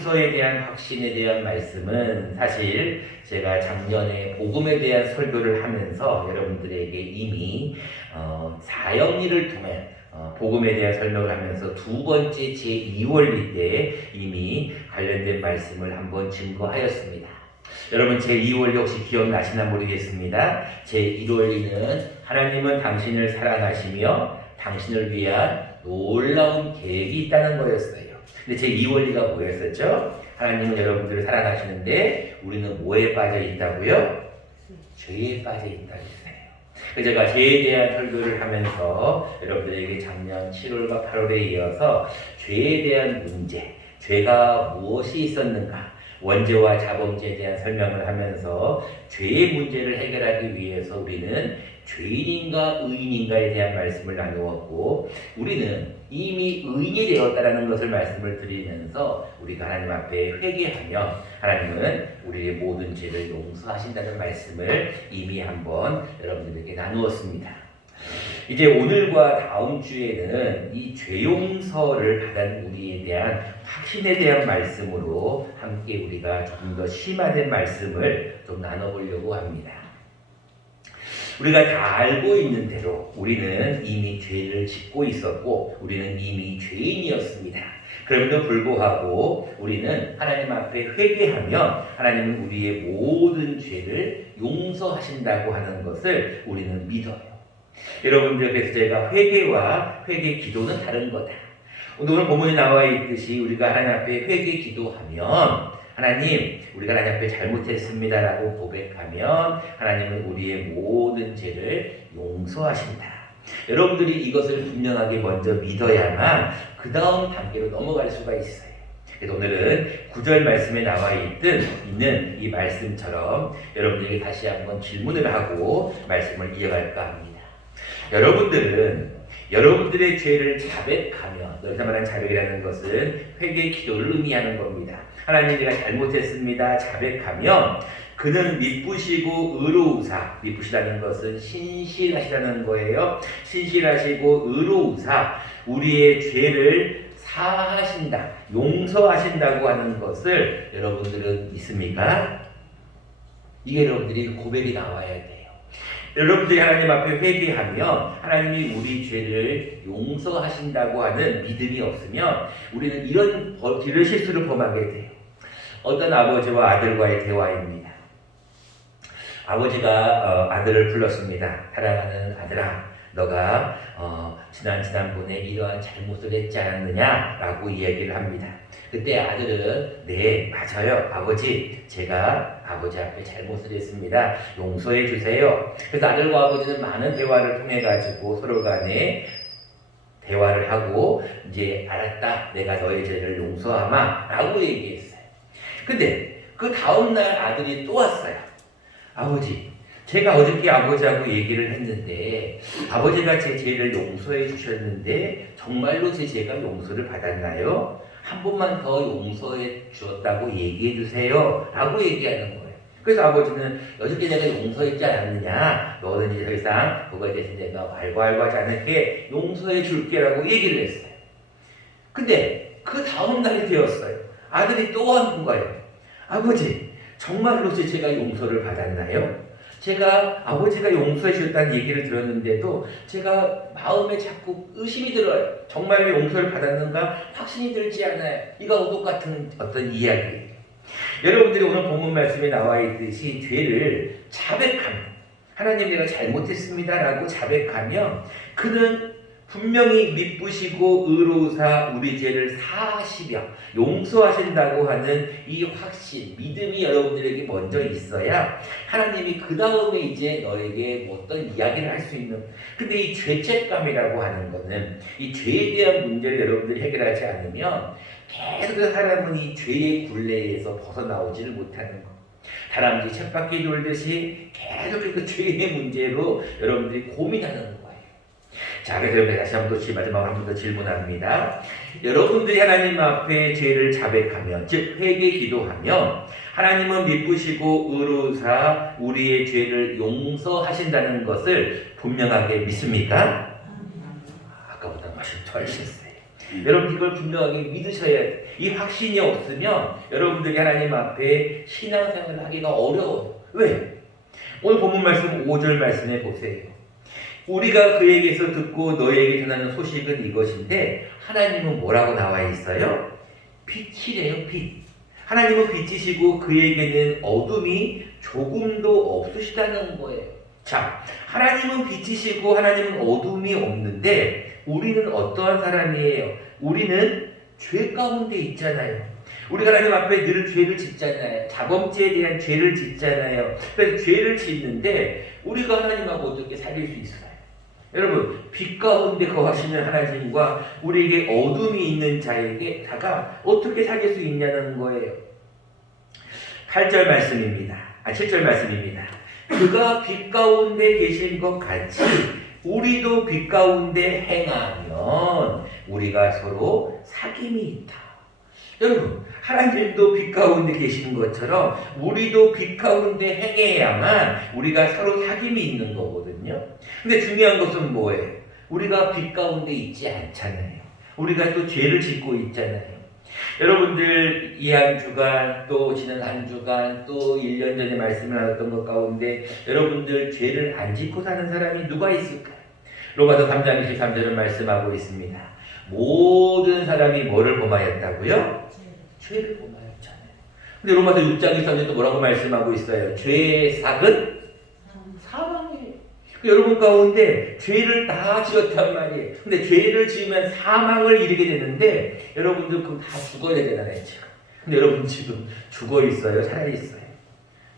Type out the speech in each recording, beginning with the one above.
용서에 대한 확신에 대한 말씀은 사실 제가 작년에 복음에 대한 설교를 하면서 여러분들에게 이미 사형리를 통해 복음에 대한 설명을 하면서 두 번째 제2원리 때 이미 관련된 말씀을 한번 증거하였습니다. 여러분 제2원리 혹시 기억나시나 모르겠습니다. 제1원리는 하나님은 당신을 사랑하시며 당신을 위한 놀라운 계획이 있다는 거였어요. 근데 제2원리가 뭐였었죠? 하나님은 여러분들을 사랑하시는데 우리는 뭐에 빠져 있다고요? 죄에 빠져 있다고 했어요. 제가 죄에 대한 설교를 하면서 여러분들에게 작년 7월과 8월에 이어서 죄에 대한 문제, 죄가 무엇이 있었는가, 원죄와 자범죄에 대한 설명을 하면서 죄의 문제를 해결하기 위해서 우리는 죄인인가 의인인가에 대한 말씀을 나누었고, 우리는 이미 의인이 되었다라는 것을 말씀을 드리면서 우리가 하나님 앞에 회개하면 하나님은 우리의 모든 죄를 용서하신다는 말씀을 이미 한번 여러분들에게 나누었습니다. 이제 오늘과 다음 주에는 이 죄 용서를 받은 우리에 대한 확신에 대한 말씀으로 함께 우리가 조금 더 심화된 말씀을 좀 나눠보려고 합니다. 우리가 다 알고 있는 대로 우리는 이미 죄를 짓고 있었고 우리는 이미 죄인이었습니다. 그럼에도 불구하고 우리는 하나님 앞에 회개하면 하나님은 우리의 모든 죄를 용서하신다고 하는 것을 우리는 믿어요. 여러분들, 그래서 제가 회개와 회개 기도는 다른 거다. 오늘 본문에 나와 있듯이 우리가 하나님 앞에 회개 기도하면 하나님, 우리가 하나님 앞에 잘못했습니다라고 고백하면 하나님은 우리의 모든 죄를 용서하신다. 여러분들이 이것을 분명하게 먼저 믿어야만 그 다음 단계로 넘어갈 수가 있어요. 그래서 오늘은 9절 말씀에 나와 있는 이 말씀처럼 여러분들에게 다시 한번 질문을 하고 말씀을 이어갈까 합니다. 여러분들은 여러분들의 죄를 자백하며, 여기서 말하는 자백이라는 것은 회개 기도를 의미하는 겁니다. 하나님, 내가 잘못했습니다. 자백하며 그는 미쁘시고 의로우사, 미쁘시다는 것은 신실하시다는 거예요. 신실하시고 의로우사 우리의 죄를 사하신다, 용서하신다고 하는 것을 여러분들은 믿습니까? 이게 여러분들이 고백이 나와야 돼요. 여러분들이 하나님 앞에 회개하면 하나님이 우리 죄를 용서하신다고 하는 믿음이 없으면 우리는 이런 실수를 범하게 돼요. 어떤 아버지와 아들과의 대화입니다. 아버지가 아들을 불렀습니다. 사랑하는 아들아, 너가 지난번에 이러한 잘못을 했지 않았느냐? 라고 이야기를 합니다. 그때 아들은 네, 맞아요. 아버지, 제가 아버지 앞에 잘못을 했습니다. 용서해 주세요. 그래서 아들과 아버지는 많은 대화를 통해 가지고 서로 간에 대화를 하고 이제 알았다. 내가 너의 죄를 용서하마. 라고 얘기했어요. 근데 그 다음날 아들이 또 왔어요. 아버지, 제가 어저께 아버지하고 얘기를 했는데 아버지가 제 죄를 용서해 주셨는데 정말로 제 죄가 용서를 받았나요? 한 번만 더 용서해 주었다고 얘기해 주세요. 라고 얘기하는 거예요. 그래서 아버지는 어저께 내가 용서했지 않았느냐? 너는 이제 더 이상 그거에 대해서 내가 왈가왈부하지 않을게 용서해 줄게 라고 얘기를 했어요. 근데 그 다음 날이 되었어요. 아들이 또 하는 거예요. 아버지, 정말로 제 죄가 용서를 받았나요? 제가 아버지가 용서해 주셨다는 얘기를 들었는데도 제가 마음에 자꾸 의심이 들어요. 정말 용서를 받았는가 확신이 들지 않아요. 이거 똑같은 어떤 이야기예요. 여러분들이 오늘 본문 말씀에 나와 있듯이 죄를 자백하면, 하나님 내가 잘못했습니다 라고 자백하면 그는 분명히 미쁘시고 의로우사 우리 죄를 사하시며 용서하신다고 하는 이 확신, 믿음이 여러분들에게 먼저 있어야 하나님이 그 다음에 이제 너에게 어떤 이야기를 할 수 있는. 근데 이 죄책감이라고 하는 거는 이 죄에 대한 문제를 여러분들이 해결하지 않으면 계속 사람은 이 죄의 굴레에서 벗어나오지를 못하는 거. 다람쥐 쳇바퀴 돌듯이 계속 그 죄의 문제로 여러분들이 고민하는 거예요. 자, 그래서 여러분 다시 한번 마지막으로 한 번 더 질문합니다. 여러분들이 하나님 앞에 죄를 자백하면, 즉 회개 기도하면 하나님은 미쁘시고 의로우사 우리의 죄를 용서하신다는 것을 분명하게 믿습니까? 아까보다 훨씬 더 세요. 여러분 이걸 분명하게 믿으셔야 돼요. 이 확신이 없으면 여러분들이 하나님 앞에 신앙생활을 하기가 어려워요. 왜? 오늘 본문 말씀 5절 말씀해 보세요. 우리가 그에게서 듣고 너에게 전하는 소식은 이것인데 하나님은 뭐라고 나와 있어요? 빛이래요. 빛. 하나님은 빛이시고 그에게는 어둠이 조금도 없으시다는 거예요. 자, 하나님은 빛이시고 하나님은 어둠이 없는데 우리는 어떠한 사람이에요? 우리는 죄 가운데 있잖아요. 우리가 하나님 앞에 늘 죄를 짓잖아요. 자범죄에 대한 죄를 짓잖아요. 그래서 죄를 짓는데 우리가 하나님하고 어떻게 사귈 수 있어요? 여러분, 빛 가운데 거하시는 하나님과 우리에게 어둠이 있는 자가 어떻게 사귈 수 있냐는 거예요. 8절 말씀입니다. 7절 말씀입니다. 그가 빛 가운데 계신 것 같이 우리도 빛 가운데 행하면 우리가 서로 사귐이 있다. 여러분, 하나님도 빛 가운데 계시는 것처럼 우리도 빛 가운데 행해야만 우리가 서로 사귐이 있는 거거든요. 근데 중요한 것은 뭐예요? 우리가 빛 가운데 있지 않잖아요. 우리가 또 죄를 짓고 있잖아요. 여러분들 이 한 주간 또 지난 한 주간 또 1년 전에 말씀을 나눴던 것 가운데 여러분들 죄를 안 짓고 사는 사람이 누가 있을까요? 로마서 3장 23절은 말씀하고 있습니다. 모든 사람이 뭐를 범하였다고요? 죄를 범하였잖아요. 근데 로마서 6장 23절도 뭐라고 말씀하고 있어요? 죄의 삭은 사망이에요. 여러분 가운데 죄를 다 지었단 말이에요. 근데 죄를 지으면 사망을 이르게 되는데 여러분들 그럼 다 죽어야 되잖아요, 지금. 근데 여러분 지금 죽어 있어요? 살아 있어요?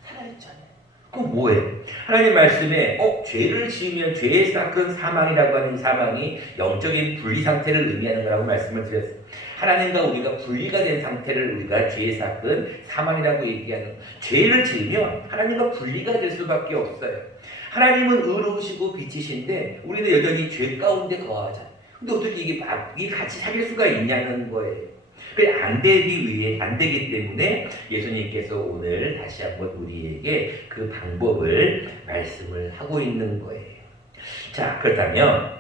살아 있잖아요. 그럼 뭐예요? 하나님 말씀에 죄를 지으면 죄의 삭은 사망이라고 하는 이 사망이 영적인 분리 상태를 의미하는 거라고 말씀을 드렸어요. 하나님과 우리가 분리가 된 상태를 우리가 죄의 삭은 사망이라고 얘기하는, 죄를 지으면 하나님과 분리가 될 수밖에 없어요. 하나님은 의로우시고 빛이신데 우리는 여전히 죄 가운데 거하잖아요. 근데 어떻게 이게 같이 사귈 수가 있냐는 거예요. 그게 안 되기 때문에 예수님께서 오늘 다시 한번 우리에게 그 방법을 말씀을 하고 있는 거예요. 자, 그렇다면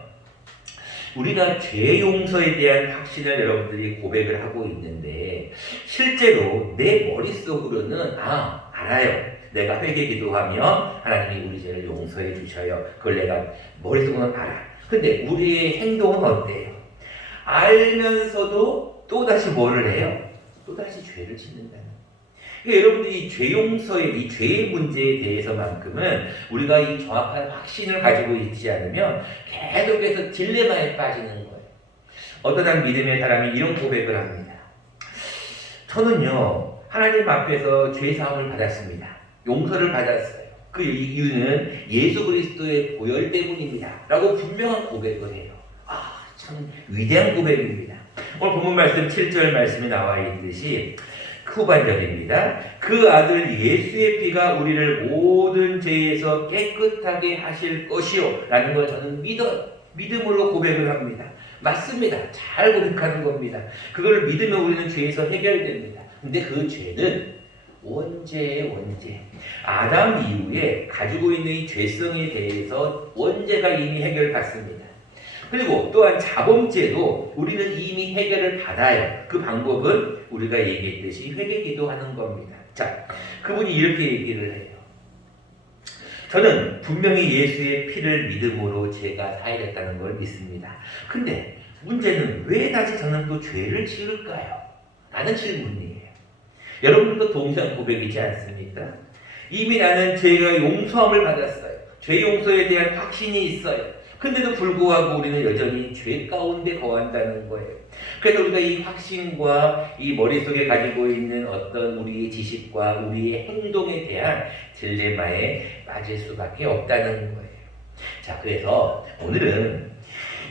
우리가 죄 용서에 대한 확신을 여러분들이 고백을 하고 있는데 실제로 내 머릿속으로는 알아요. 내가 회개 기도하면 하나님이 우리 죄를 용서해 주셔요. 그걸 내가 머릿속으로는 알아. 근데 우리의 행동은 어때요? 알면서도 또다시 뭐를 해요? 또다시 죄를 짓는다는. 그러니까 여러분들이 이 죄 용서의 이 죄의 문제에 대해서만큼은 우리가 이 정확한 확신을 가지고 있지 않으면 계속해서 딜레마에 빠지는 거예요. 어떤 한 믿음의 사람이 이런 고백을 합니다. 저는요, 하나님 앞에서 죄 사함을 받았습니다. 용서를 받았어요. 그 이유는 예수 그리스도의 보혈 때문입니다. 라고 분명한 고백을 해요. 참 위대한 고백입니다. 오늘 본문 말씀 7절 말씀이 나와 있듯이 후반절입니다. 그 아들 예수의 피가 우리를 모든 죄에서 깨끗하게 하실 것이요 라는 걸 저는 믿음으로 고백을 합니다. 맞습니다. 잘 고백하는 겁니다. 그걸 믿으면 우리는 죄에서 해결됩니다. 근데 그 죄는 원죄의 원죄. 아담 이후에 가지고 있는 이 죄성에 대해서 원죄가 이미 해결받습니다. 그리고 또한 자범죄도 우리는 이미 해결을 받아요. 그 방법은 우리가 얘기했듯이 회개 기도하는 겁니다. 자, 그분이 이렇게 얘기를 해요. 저는 분명히 예수의 피를 믿음으로 죄가 사해졌다는 걸 믿습니다. 근데 문제는 왜 다시 저는 또 죄를 지을까요? 라는 질문이에요. 여러분도 동일한 고백이지 않습니까? 이미 나는 죄가 용서함을 받았어요. 죄 용서에 대한 확신이 있어요. 근데도 불구하고 우리는 여전히 죄 가운데 거한다는 거예요. 그래서 우리가 이 확신과 이 머릿속에 가지고 있는 어떤 우리의 지식과 우리의 행동에 대한 딜레마에 빠질 수밖에 없다는 거예요. 자, 그래서 오늘은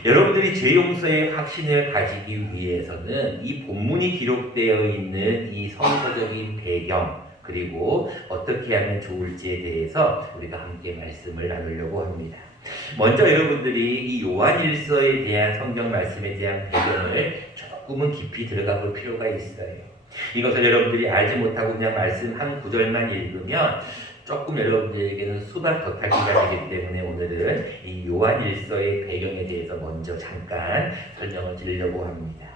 여러분들이 죄 용서의 확신을 가지기 위해서는 이 본문이 기록되어 있는 이 성서적인 배경, 그리고 어떻게 하면 좋을지에 대해서 우리가 함께 말씀을 나누려고 합니다. 먼저 여러분들이 이 요한일서에 대한 성경 말씀에 대한 배경을 조금은 깊이 들어가 볼 필요가 있어요. 이것을 여러분들이 알지 못하고 그냥 말씀 한 구절만 읽으면 조금 여러분들에게는 수박 겉핥기가 되기 때문에 오늘은 이 요한일서의 배경에 대해서 먼저 잠깐 설명을 드리려고 합니다.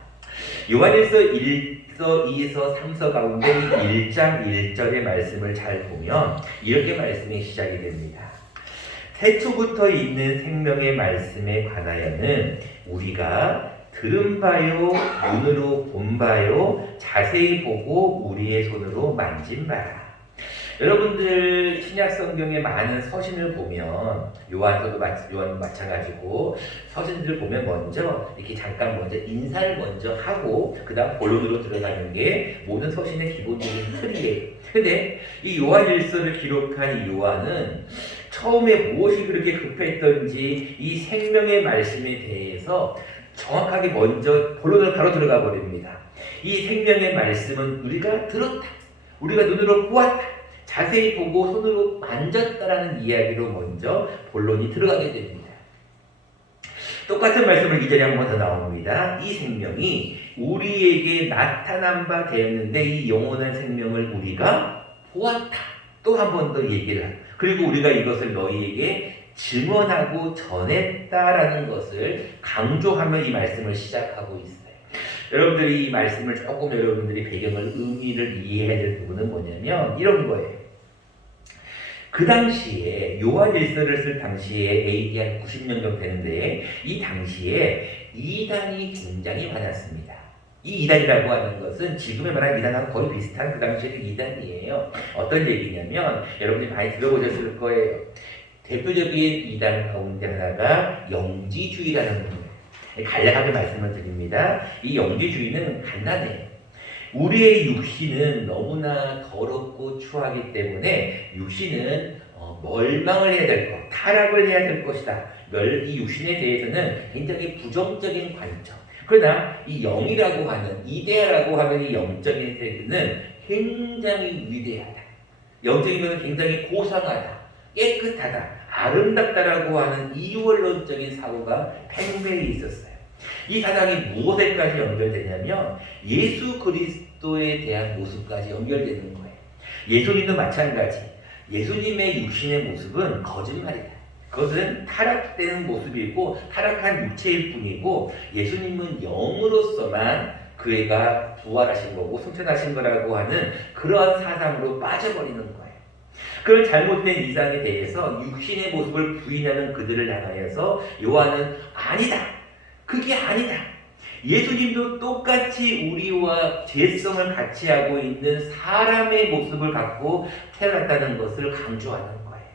요한일서 1서 2서 3서 가운데 1장 1절의 말씀을 잘 보면 이렇게 말씀이 시작이 됩니다. 태초부터 있는 생명의 말씀에 관하여는 우리가 들은 바요, 눈으로 본 바요, 자세히 보고 우리의 손으로 만진 바라. 여러분들 신약 성경의 많은 서신을 보면 요한도 마찬가지고 서신들을 보면 먼저 이렇게 잠깐 먼저 인사를 먼저 하고 그다음 본론으로 들어가는 게 모든 서신의 기본적인 틀이에요. 근데 이 요한일서를 기록한 이 요한은 처음에 무엇이 그렇게 급했던지 이 생명의 말씀에 대해서 정확하게 먼저 본론을 바로 들어가 버립니다. 이 생명의 말씀은 우리가 들었다. 우리가 눈으로 보았다. 자세히 보고 손으로 만졌다라는 이야기로 먼저 본론이 들어가게 됩니다. 똑같은 말씀을 2절에 한 번 더 나옵니다. 이 생명이 우리에게 나타난 바 되었는데 이 영원한 생명을 우리가 보았다. 또 한 번 더 얘기를 하고 그리고 우리가 이것을 너희에게 증언하고 전했다라는 것을 강조하며 이 말씀을 시작하고 있어요. 여러분들이 이 말씀을 조금 여러분들이 배경을 의미를 이해해야 될 부분은 뭐냐면 이런 거예요. 그 당시에 요한일서를 쓸 당시에 AD 한 90년 정도 되는데 이 당시에 이단이 굉장히 많았습니다. 이 이단이라고 하는 것은 지금의 말하는 이단하고 거의 비슷한 그 당시의 이단이에요. 어떤 얘기냐면 여러분들이 많이 들어보셨을 거예요. 대표적인 이단 가운데 하나가 영지주의라는 거예요. 간략하게 말씀을 드립니다. 이 영지주의는 간단해요. 우리의 육신은 너무나 더럽고 추하기 때문에 육신은 멸망을 해야 될 것, 타락을 해야 될 것이다. 이 육신에 대해서는 굉장히 부정적인 관점. 그러나 이 영이라고 하는, 이데아라고 하는 이 영적인 세계는 굉장히 위대하다. 영적인 것은 굉장히 고상하다. 깨끗하다. 아름답다라고 하는 이원론적인 사고가 팽배해 있었어요. 이 사상이 무엇에까지 연결되냐면 예수 그리스도에 대한 모습까지 연결되는 거예요. 예수님도 마찬가지. 예수님의 육신의 모습은 거짓말이다. 그것은 타락되는 모습이고 타락한 육체일 뿐이고 예수님은 영으로서만 그가 부활하신 거고 승천하신 거라고 하는 그러한 사상으로 빠져버리는 거예요. 그런 잘못된 이상에 대해서 육신의 모습을 부인하는 그들을 향하여서 요한은 아니다. 그게 아니다. 예수님도 똑같이 우리와 죄성을 같이 하고 있는 사람의 모습을 갖고 태어났다는 것을 강조하는 거예요.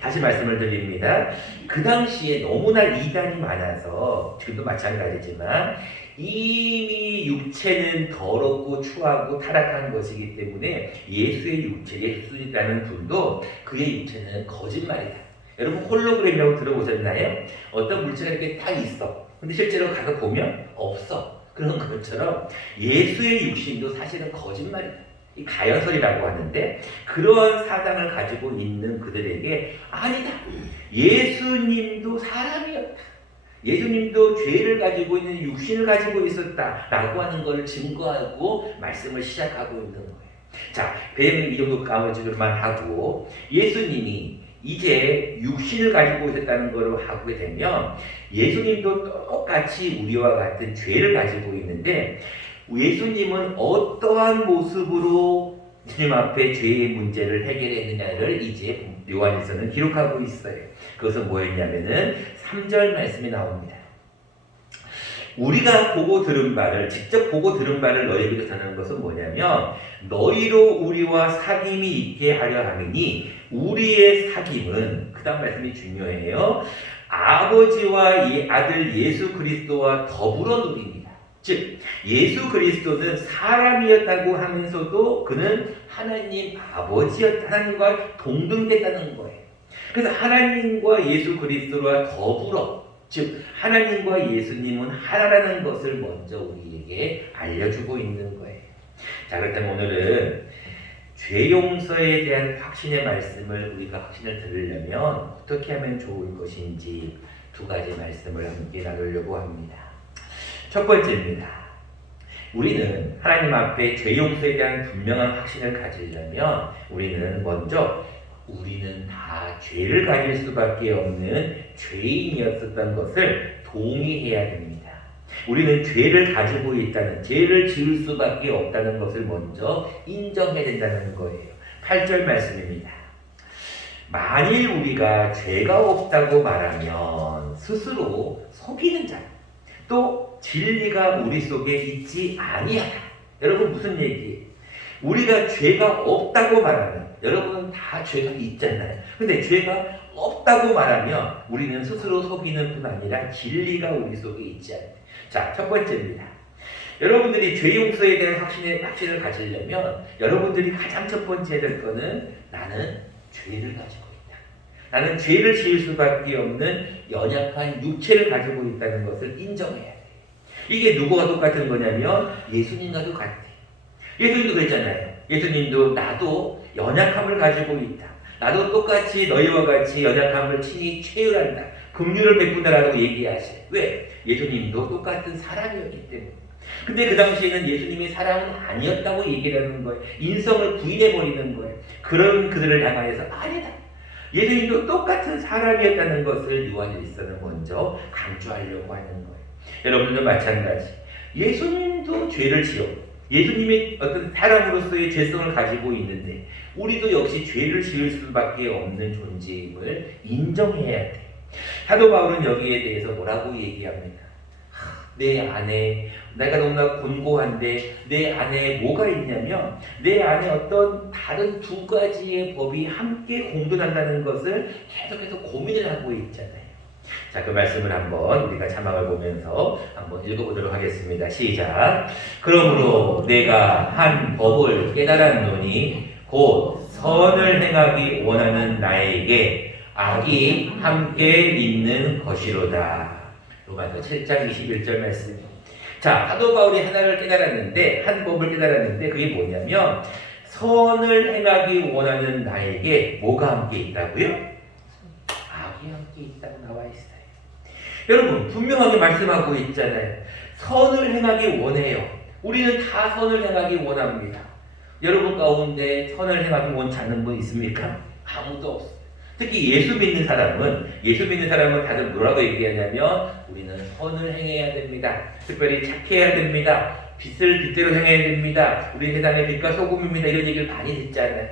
다시 말씀을 드립니다. 그 당시에 너무나 이단이 많아서 지금도 마찬가지지만 이미 육체는 더럽고 추하고 타락한 것이기 때문에 예수의 육체, 예수라는 분도 그의 육체는 거짓말이다. 여러분 홀로그램이라고 들어보셨나요? 어떤 물체가 이렇게 딱 있어. 근데 실제로 가서 보면 없어. 그런 것처럼 예수의 육신도 사실은 거짓말이다. 이 가여설이라고 하는데 그러한 사상을 가지고 있는 그들에게 아니다. 예수님도 사람이었다. 예수님도 죄를 가지고 있는 육신을 가지고 있었다라고 하는 것을 증거하고 말씀을 시작하고 있는 거예요. 자, 배경은 이 정도 까머지로만 하고 예수님이 이제 육신을 가지고 있었다는 것을 하게 되면 예수님도 똑같이 우리와 같은 죄를 가지고 있는데 예수님은 어떠한 모습으로 주님 앞에 죄의 문제를 해결했느냐를 이제 요한일서는 기록하고 있어요. 그것은 뭐였냐면은 3절 말씀이 나옵니다. 우리가 보고 들은 바를 직접 보고 들은 바를 너희에게 전하는 것은 뭐냐면 너희로 우리와 사귐이 있게 하려 함이니 우리의 사귐은 그 다음 말씀이 중요해요. 아버지와 아들 예수 그리스도와 더불어 누립니다. 즉 예수 그리스도는 사람이었다고 하면서도 그는 하나님 아버지였다. 하나님과 동등됐다는 거예요. 그래서 하나님과 예수 그리스도와 더불어 즉 하나님과 예수님은 하나라는 것을 먼저 우리에게 알려주고 있는 거예요. 자, 그렇다면 오늘은 죄 용서에 대한 확신의 말씀을 우리가 확신을 들으려면 어떻게 하면 좋을 것인지 두 가지 말씀을 함께 나누려고 합니다. 첫 번째입니다. 우리는 하나님 앞에 죄 용서에 대한 분명한 확신을 가지려면 우리는 먼저 우리는 다 죄를 가질 수밖에 없는 죄인이었었던 것을 동의해야 됩니다. 우리는 죄를 가지고 있다는, 죄를 지을 수밖에 없다는 것을 먼저 인정해야 된다는 거예요. 8절 말씀입니다. 만일 우리가 죄가 없다고 말하면 스스로 속이는 자, 또 진리가 우리 속에 있지 아니하다. 여러분 무슨 얘기예요? 우리가 죄가 없다고 말하면, 여러분은 다 죄가 있잖아요. 근데 죄가 없다고 말하면 우리는 스스로 속이는 뿐 아니라 진리가 우리 속에 있지 않다. 자, 첫 번째입니다. 여러분들이 죄 용서에 대한 확신을 가지려면 여러분들이 가장 첫 번째 해야 될 거는 나는 죄를 가지고 있다. 나는 죄를 지을 수밖에 없는 연약한 육체를 가지고 있다는 것을 인정해야 돼. 이게 누구와 똑같은 거냐면 예수님과도 같아. 예수님도 그랬잖아요. 예수님도 나도 연약함을 가지고 있다. 나도 똑같이 너희와 같이 연약함을 친히 체휼한다. 긍휼을 베푼다라고 얘기하셔요. 왜? 예수님도 똑같은 사람이었기 때문에. 근데 그 당시에는 예수님이 사람은 아니었다고 얘기를 하는 거예요. 인성을 부인해버리는 거예요. 그런 그들을 향하여서 아니다. 예수님도 똑같은 사람이었다는 것을 요한일서는 먼저 강조하려고 하는 거예요. 여러분도 마찬가지. 예수님도 죄를 지었고 예수님이 어떤 사람으로서의 죄성을 가지고 있는데 우리도 역시 죄를 지을 수밖에 없는 존재임을 인정해야 돼. 사도 바울은 여기에 대해서 뭐라고 얘기합니까? 내 안에 내가 너무나 곤고한데 내 안에 뭐가 있냐면 내 안에 어떤 다른 두 가지의 법이 함께 공존한다는 것을 계속해서 고민을 하고 있잖아요. 자, 그 말씀을 한번 우리가 자막을 보면서 한번 읽어보도록 하겠습니다. 시작. 그러므로 내가 한 법을 깨달았노니 곧 선을 행하기 원하는 나에게 악이 함께 있는 것이로다. 로마서 7장 21절 말씀. 자, 사도 바울이 하나를 깨달았는데, 한 법을 깨달았는데 그게 뭐냐면 선을 행하기 원하는 나에게 뭐가 함께 있다고요? 악이 함께 있다고 나와 있어요. 여러분 분명하게 말씀하고 있잖아요. 선을 행하기 원해요. 우리는 다 선을 행하기 원합니다. 여러분 가운데 선을 행하기 원치 않는 분 있습니까? 아무도 없어요. 특히 예수 믿는 사람은 다들 뭐라고 얘기하냐면 우리는 선을 행해야 됩니다. 특별히 착해야 됩니다. 빛을 빛대로 행해야 됩니다. 우리 세상의 빛과 소금입니다. 이런 얘기를 많이 듣잖아요.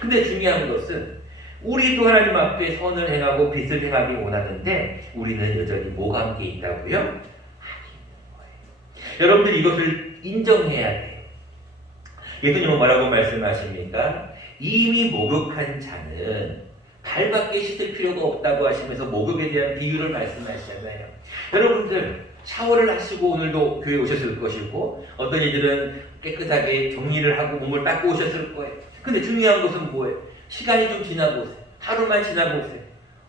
근데 중요한 것은 우리도 하나님 앞에 선을 행하고 빛을 행하기 원하는데 우리는 여전히 뭐가 함께 있다고요? 악이 있는 거예요. 여러분들 이것을 인정해야 돼요. 예수님은 뭐라고 말씀하십니까? 이미 목욕한 자는 발밖에 씻을 필요가 없다고 하시면서 목욕에 대한 비유를 말씀하시잖아요. 여러분들 샤워를 하시고 오늘도 교회에 오셨을 것이고 어떤 이들은 깨끗하게 정리를 하고 몸을 닦고 오셨을 거예요. 근데 중요한 것은 뭐예요? 시간이 좀 지나보세요. 하루만 지나보세요.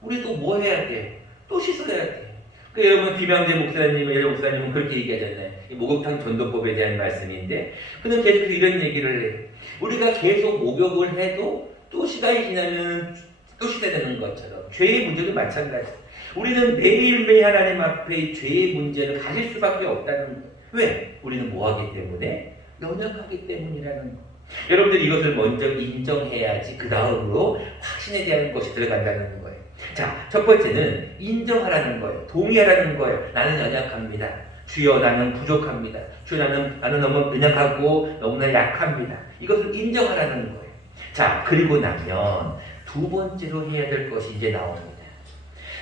우리 또 뭐 해야 돼요? 또 씻어야 돼요. 그 여러분 김양재 목사님, 예래 목사님은 그렇게 얘기하잖아요. 이 목욕탕 전도법에 대한 말씀인데 그는 계속 이런 얘기를 해요. 우리가 계속 목욕을 해도 또 시간이 지나면 또 씻어야 되는 것처럼 죄의 문제도 마찬가지예요. 우리는 매일매일 하나님 앞에 죄의 문제를 가질 수밖에 없다는 거예요. 왜? 우리는 뭐하기 때문에? 연약하기 때문이라는 거. 여러분들 이것을 먼저 인정해야지 그 다음으로 확신에 대한 것이 들어간다는 거예요. 자, 첫 번째는 인정하라는 거예요. 동의하라는 거예요. 나는 연약합니다. 주여 나는 부족합니다. 주여 나는 너무 연약하고 너무나 약합니다. 이것을 인정하라는 거예요. 자, 그리고 나면 두 번째로 해야 될 것이 이제 나옵니다.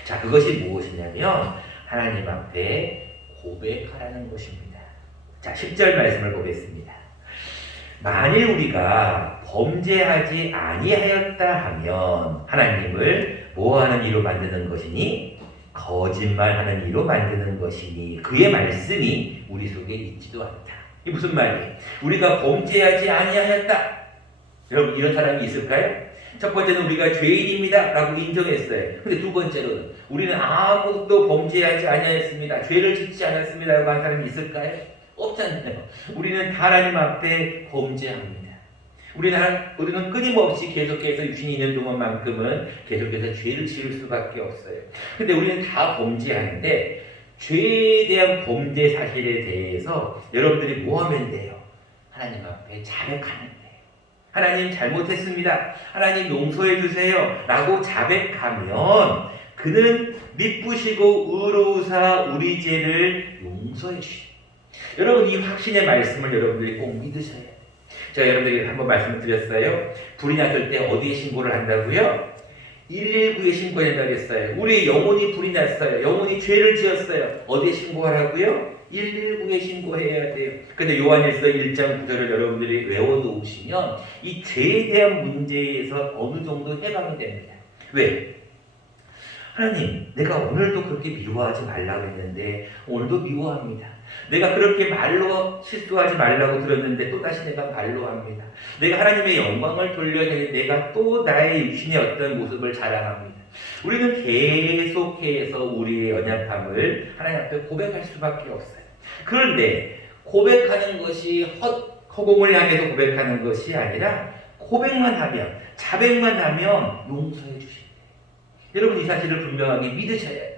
자, 그것이 무엇이냐면 하나님 앞에 고백하라는 것입니다. 자, 10절 말씀을 보겠습니다. 만일 우리가 범죄하지 아니하였다 하면 하나님을 뭐하는 이로 만드는 것이니? 거짓말하는 이로 만드는 것이니 그의 말씀이 우리 속에 있지도 않다. 이게 무슨 말이에요? 우리가 범죄하지 아니하였다. 여러분 이런 사람이 있을까요? 첫 번째는 우리가 죄인입니다 라고 인정했어요. 근데 두 번째로는 우리는 아무것도 범죄하지 아니하였습니다. 죄를 짓지 않았습니다 라고 한 사람이 있을까요? 없잖아요. 우리는 하나님 앞에 범죄합니다. 우리는 끊임없이 계속해서 육신이 있는 동안만큼은 계속해서 죄를 지을 수밖에 없어요. 근데 우리는 다 범죄하는데 죄에 대한 범죄 사실에 대해서 여러분들이 뭐 하면 돼요? 하나님 앞에 자백하면 돼요. 하나님 잘못했습니다. 하나님 용서해 주세요 라고 자백하면 그는 미쁘시고 의로우사 우리 죄를 용서해 주시. 여러분 이 확신의 말씀을 여러분들이 꼭 믿으셔야 돼요. 제가 여러분들에게 한번 말씀을 드렸어요. 불이 났을 때 어디에 신고를 한다고요? 119에 신고해야 된다고. 우리 영혼이 불이 났어요. 영혼이 죄를 지었어요. 어디에 신고하라고요? 119에 신고해야 돼요. 근데 요한일서 1장 9절을 여러분들이 외워놓으시면 이 죄에 대한 문제에서 어느 정도 해방이 됩니다. 왜? 하나님, 내가 오늘도 그렇게 미워하지 말라고 했는데 오늘도 미워합니다. 내가 그렇게 말로 실수하지 말라고 들었는데 또다시 내가 말로 합니다. 내가 하나님의 영광을 돌려야 되는데 내가 또 나의 육신의 어떤 모습을 자랑합니다. 우리는 계속해서 우리의 연약함을 하나님 앞에 고백할 수밖에 없어요. 그런데 고백하는 것이 허공을 향해서 고백하는 것이 아니라 고백만 하면, 자백만 하면 용서해 주십니다. 여러분 이 사실을 분명하게 믿으셔야 돼요.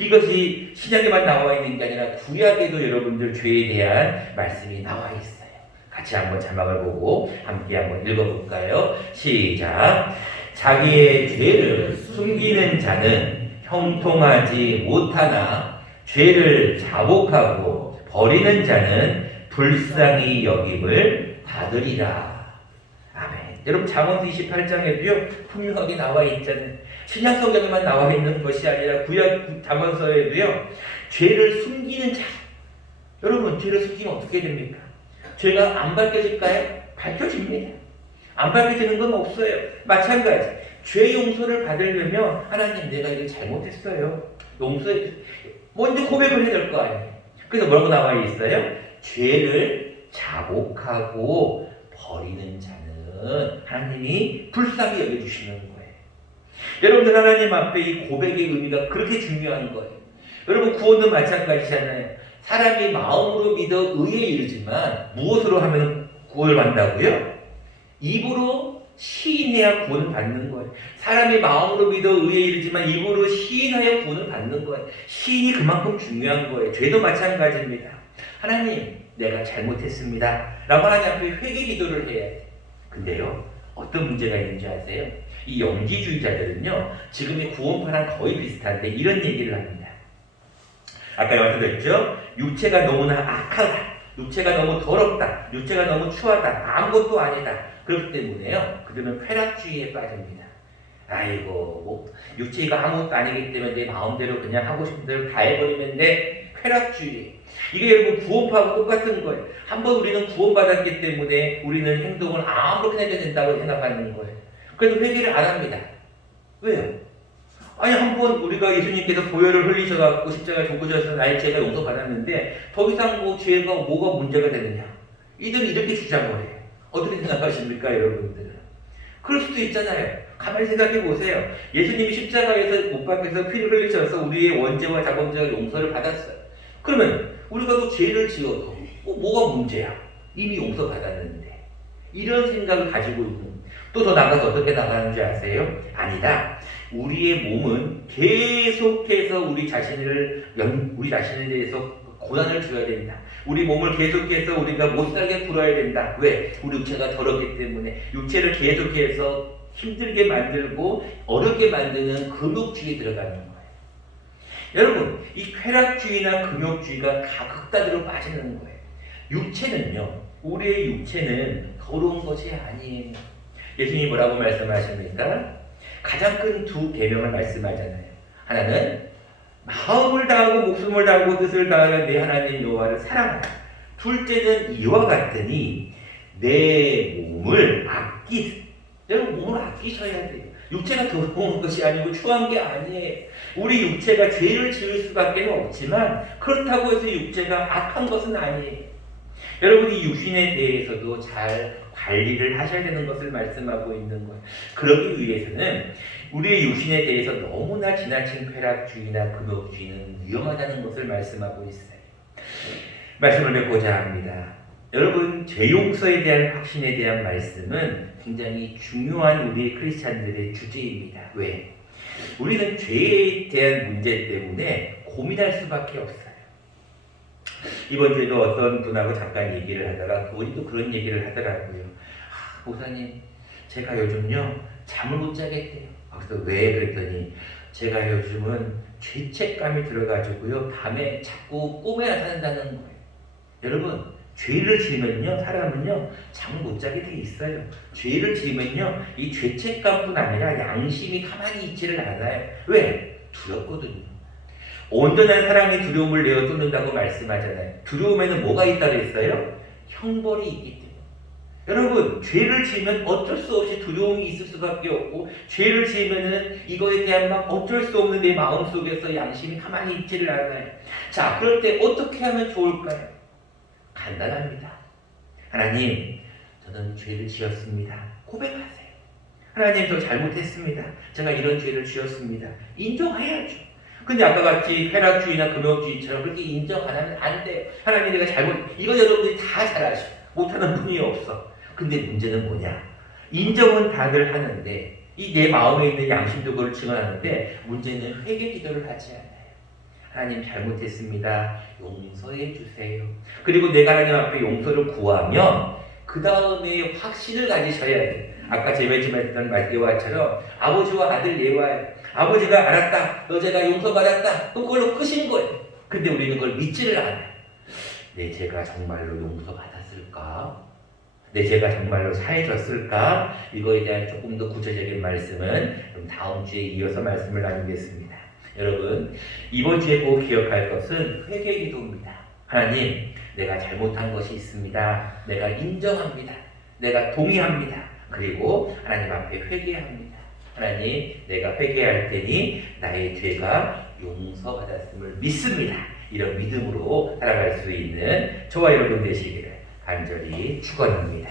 이것이 신약에만 나와 있는 게 아니라 구약에도 여러분들 죄에 대한 말씀이 나와 있어요. 같이 한번 자막을 보고 함께 한번 읽어볼까요? 시작. 자기의 죄를 숨기는 자는 형통하지 못하나 죄를 자복하고 버리는 자는 불쌍히 여김을 받으리라. 아멘. 여러분 잠언서 28장에도요 분명하게 나와 있잖아요. 신약 성경에만 나와 있는 것이 아니라 구약 잠언서에도요 죄를 숨기는 자. 여러분 죄를 숨기면 어떻게 됩니까? 죄가 안 밝혀질까요? 밝혀집니다. 안 밝혀지는 건 없어요. 마찬가지. 죄 용서를 받으려면 하나님 내가 이거 잘못했어요. 용서해. 먼저 고백을 해야 될 거 아니에요. 그래서 뭐라고 나와 있어요? 죄를 자복하고 버리는 자는 하나님이 불쌍히 여겨주시는 거예요. 여러분들 하나님 앞에 이 고백의 의미가 그렇게 중요한 거예요. 여러분 구원도 마찬가지잖아요. 사람이 마음으로 믿어 의에 이르지만 무엇으로 하면 구원을 받는다고요? 입으로 시인해야 구원을 받는 거예요. 사람이 마음으로 믿어 의에 이르지만 입으로 시인하여 구원을 받는 거예요. 시인이 그만큼 중요한 거예요. 죄도 마찬가지입니다. 하나님 내가 잘못했습니다 라고 하나님 앞에 회개 기도를 해야 돼요. 근데요 어떤 문제가 있는지 아세요? 이 영지주의자들은요 지금의 구원파랑 거의 비슷한데 이런 얘기를 합니다. 아까 말씀드렸죠? 육체가 너무나 악하다, 육체가 너무 더럽다, 육체가 너무 추하다, 아무것도 아니다. 그렇기 때문에요 그들은 쾌락주의에 빠집니다. 아이고 뭐 육체가 아무것도 아니기 때문에 내 마음대로 그냥 하고 싶은 대로 다 해버리면 돼. 쾌락주의. 이게 여러분 구원파하고 똑같은 거예요. 한번 우리는 구원받았기 때문에 우리는 행동을 아무렇게나 해도 된다고 생각하는 거예요. 그래서 회개를 안 합니다. 왜요? 아니 한번 우리가 예수님께서 보혈을 흘리셔갖고 십자가에 죽으셔서 나의 죄가 용서받았는데 더 이상 뭐 죄가 뭐가 문제가 되느냐? 이들은 이렇게 주장을 해요. 어떻게 생각하십니까 여러분들은? 그럴 수도 있잖아요. 가만히 생각해 보세요. 예수님이 십자가에서 못 박혀서 피를 흘리셔서 우리의 원죄와 자범죄와 용서를 받았어요. 그러면 우리가 또 죄를 지어도 뭐가 문제야? 이미 용서받았는데. 이런 생각을 가지고 있는. 또 더 나가서 어떻게 나가는지 아세요? 아니다. 우리의 몸은 계속해서 우리 자신에 대해서 고난을 줘야 된다. 우리 몸을 계속해서 우리가 못살게 굴어야 된다. 왜? 우리 육체가 더럽기 때문에 육체를 계속해서 힘들게 만들고 어렵게 만드는 금욕주의에 들어가는 거예요. 여러분, 이 쾌락주의나 금욕주의가 다 극단으로 빠지는 거예요. 육체는요, 우리의 육체는 더러운 것이 아니에요. 예수님이 뭐라고 말씀하십니까? 가장 큰 두 계명을 말씀하잖아요. 하나는 마음을 다하고 목숨을 다하고 뜻을 다하여 내 하나님 여호와를 사랑하라. 둘째는 이와 같으니 내 몸을 아끼라. 여러분 몸을 아끼셔야 돼요. 육체가 더러운 것이 아니고 추한 게 아니에요. 우리 육체가 죄를 지을 수밖에 없지만 그렇다고 해서 육체가 악한 것은 아니에요. 여러분이 육신에 대해서도 잘 관리를 하셔야 되는 것을 말씀하고 있는 거예요. 그러기 위해서는 우리의 육신에 대해서 너무나 지나친 쾌락주의나 금욕주의는 위험하다는 것을 말씀하고 있어요. 말씀을 맺고자 합니다. 여러분, 죄 용서에 대한 확신에 대한 말씀은 굉장히 중요한 우리 크리스찬들의 주제입니다. 왜? 우리는 죄에 대한 문제 때문에 고민할 수밖에 없어요. 이번 주에도 어떤 분하고 잠깐 얘기를 하다가 그분이 또 그런 얘기를 하더라고요. 목사님, 제가 요즘요 잠을 못 자겠대요. 그래서 왜? 그랬더니 제가 요즘은 죄책감이 들어가지고요. 밤에 자꾸 꿈에 나타난다는 거예요. 여러분, 죄를 지으면요, 사람은요, 잠 못 자게 돼 있어요. 죄를 지으면요, 이 죄책감뿐 아니라 양심이 가만히 있지를 않아요. 왜? 두렵거든요. 온전한 사랑이 두려움을 내어 쫓는다고 말씀하잖아요. 두려움에는 뭐가 있다고 했어요? 형벌이 있기 때문에. 여러분, 죄를 지으면 어쩔 수 없이 두려움이 있을 수밖에 없고, 죄를 지으면은 이거에 대한 막 어쩔 수 없는 내 마음 속에서 양심이 가만히 있지를 않아요. 자, 그럴 때 어떻게 하면 좋을까요? 간단합니다. 하나님, 저는 죄를 지었습니다. 고백하세요. 하나님, 저 잘못했습니다. 제가 이런 죄를 지었습니다. 인정해야죠. 근데 아까 같이 쾌락주의나 금욕주의처럼 그렇게 인정 안 하면 안 돼요. 하나님, 내가 이거 여러분들이 다 잘 아셔. 못하는 분이 없어. 근데 문제는 뭐냐? 인정은 다들 하는데 이 내 마음에 있는 양심도 그걸 증언하는데 문제는 회개 기도를 하지 않아요. 하나님, 잘못했습니다. 용서해 주세요. 그리고 내가 하나님 앞에 용서를 구하면 그 다음에 확신을 가지셔야 돼요. 아까 제가 했던 예화처럼 아버지와 아들 예화예요. 아버지가 알았다. 너 제가 용서받았다. 그럼 그걸로 끝인 거예요. 근데 우리는 그걸 믿지를 않아요. 내 죄가 정말로 용서받았을까? 내 죄가 정말로 사해졌을까? 이거에 대한 조금 더 구체적인 말씀은 그럼 다음 주에 이어서 말씀을 나누겠습니다. 여러분, 이번 주에 꼭 기억할 것은 회개 기도입니다. 하나님, 내가 잘못한 것이 있습니다. 내가 인정합니다. 내가 동의합니다. 그리고 하나님 앞에 회개합니다. 하나님, 내가 회개할 테니 나의 죄가 용서받았음을 믿습니다. 이런 믿음으로 살아갈 수 있는 저와 여러분 되시기를 간절히 축원합니다.